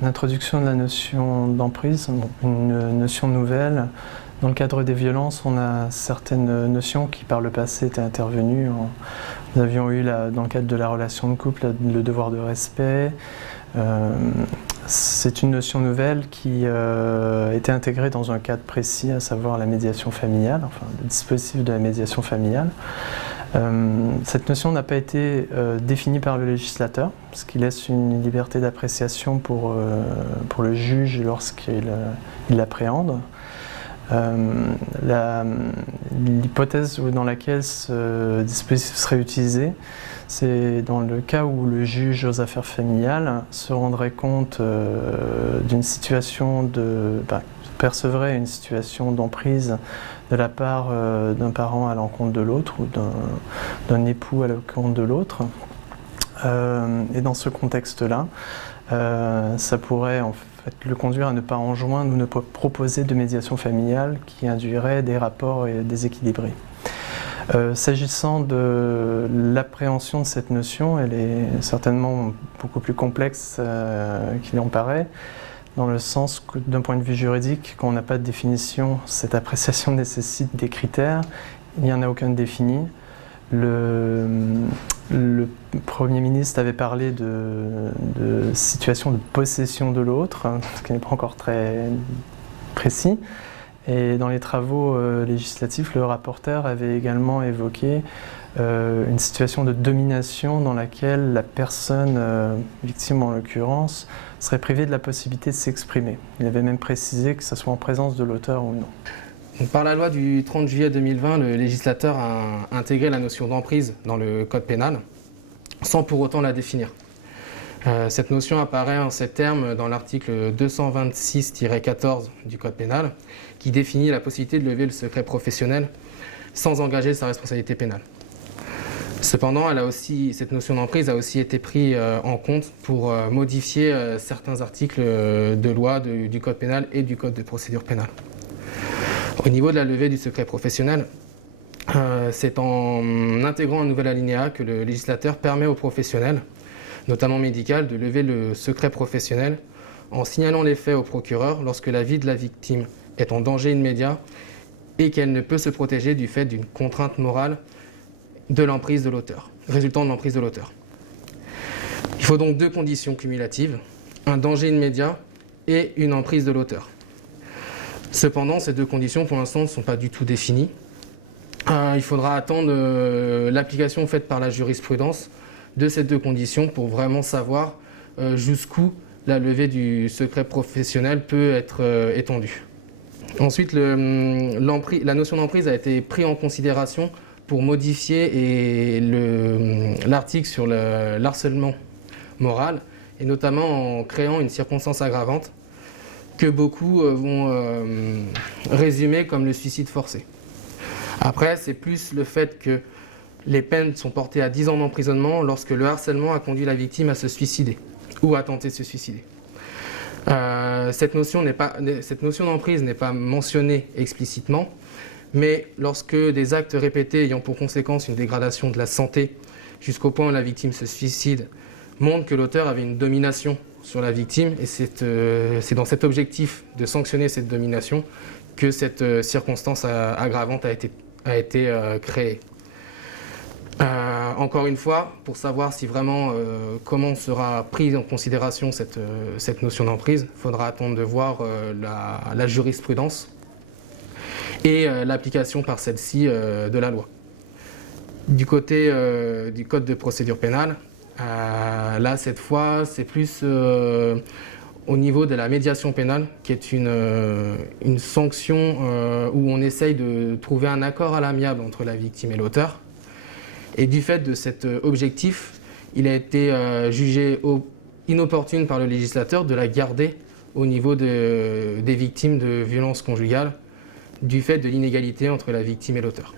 L'introduction de la notion d'emprise, une notion nouvelle. Dans le cadre des violences, on a certaines notions qui par le passé étaient intervenues. Nous avions eu dans le cadre de la relation de couple le devoir de respect. C'est une notion nouvelle qui était intégrée dans un cadre précis, à savoir la médiation familiale, enfin le dispositif de la médiation familiale. Cette notion n'a pas été définie par le législateur, ce qui laisse une liberté d'appréciation pour le juge lorsqu'il l'appréhende. L'hypothèse dans laquelle ce dispositif serait utilisé, c'est dans le cas où le juge aux affaires familiales se rendrait compte d'une situation percevrait une situation d'emprise de la part d'un parent à l'encontre de l'autre ou d'un époux à l'encontre de l'autre. Et dans ce contexte-là, ça pourrait en fait le conduire à ne pas enjoindre ou ne pas proposer de médiation familiale qui induirait des rapports déséquilibrés. S'agissant de l'appréhension de cette notion, elle est certainement beaucoup plus complexe qu'il en paraît, dans le sens que d'un point de vue juridique, quand on n'a pas de définition, cette appréciation nécessite des critères, il n'y en a aucun de défini. Le Premier ministre avait parlé de situation de possession de l'autre, ce qui n'est pas encore très précis. Et dans les travaux législatifs, le rapporteur avait également évoqué une situation de domination dans laquelle la personne, victime en l'occurrence, serait privée de la possibilité de s'exprimer. Il avait même précisé que ce soit en présence de l'auteur ou non. Donc, par la loi du 30 juillet 2020, le législateur a intégré la notion d'emprise dans le code pénal, sans pour autant la définir. Cette notion apparaît en ces termes dans l'article 226-14 du code pénal, qui définit la possibilité de lever le secret professionnel sans engager sa responsabilité pénale. Cependant, cette notion d'emprise a aussi été prise en compte pour modifier certains articles de loi du code pénal et du code de procédure pénale. Au niveau de la levée du secret professionnel, c'est en intégrant un nouvel alinéa que le législateur permet aux professionnels, notamment médical, de lever le secret professionnel en signalant les faits au procureur lorsque la vie de la victime est en danger immédiat et qu'elle ne peut se protéger du fait d'une contrainte morale de l'emprise de l'auteur, résultant de l'emprise de l'auteur. Il faut donc deux conditions cumulatives, un danger immédiat et une emprise de l'auteur. Cependant, ces deux conditions, pour l'instant, ne sont pas du tout définies. Il faudra attendre l'application faite par la jurisprudence de ces deux conditions pour vraiment savoir jusqu'où la levée du secret professionnel peut être étendue. Ensuite, la notion d'emprise a été prise en considération pour modifier l'article sur l'harcèlement moral, et notamment en créant une circonstance aggravante que beaucoup vont résumer comme le suicide forcé. Après, c'est plus le fait que les peines sont portées à 10 ans d'emprisonnement lorsque le harcèlement a conduit la victime à se suicider ou à tenter de se suicider. Cette notion d'emprise n'est pas mentionnée explicitement, mais lorsque des actes répétés ayant pour conséquence une dégradation de la santé jusqu'au point où la victime se suicide montrent que l'auteur avait une domination sur la victime, et c'est dans cet objectif de sanctionner cette domination que cette circonstance aggravante a été créée. Encore une fois, pour savoir si vraiment comment sera prise en considération cette notion d'emprise, il faudra attendre de voir la jurisprudence et l'application par celle-ci de la loi. Du côté du code de procédure pénale, là cette fois c'est plus au niveau de la médiation pénale, qui est une sanction où on essaye de trouver un accord à l'amiable entre la victime et l'auteur. Et du fait de cet objectif, il a été jugé inopportune par le législateur de la garder au niveau des victimes de violences conjugales, du fait de l'inégalité entre la victime et l'auteur.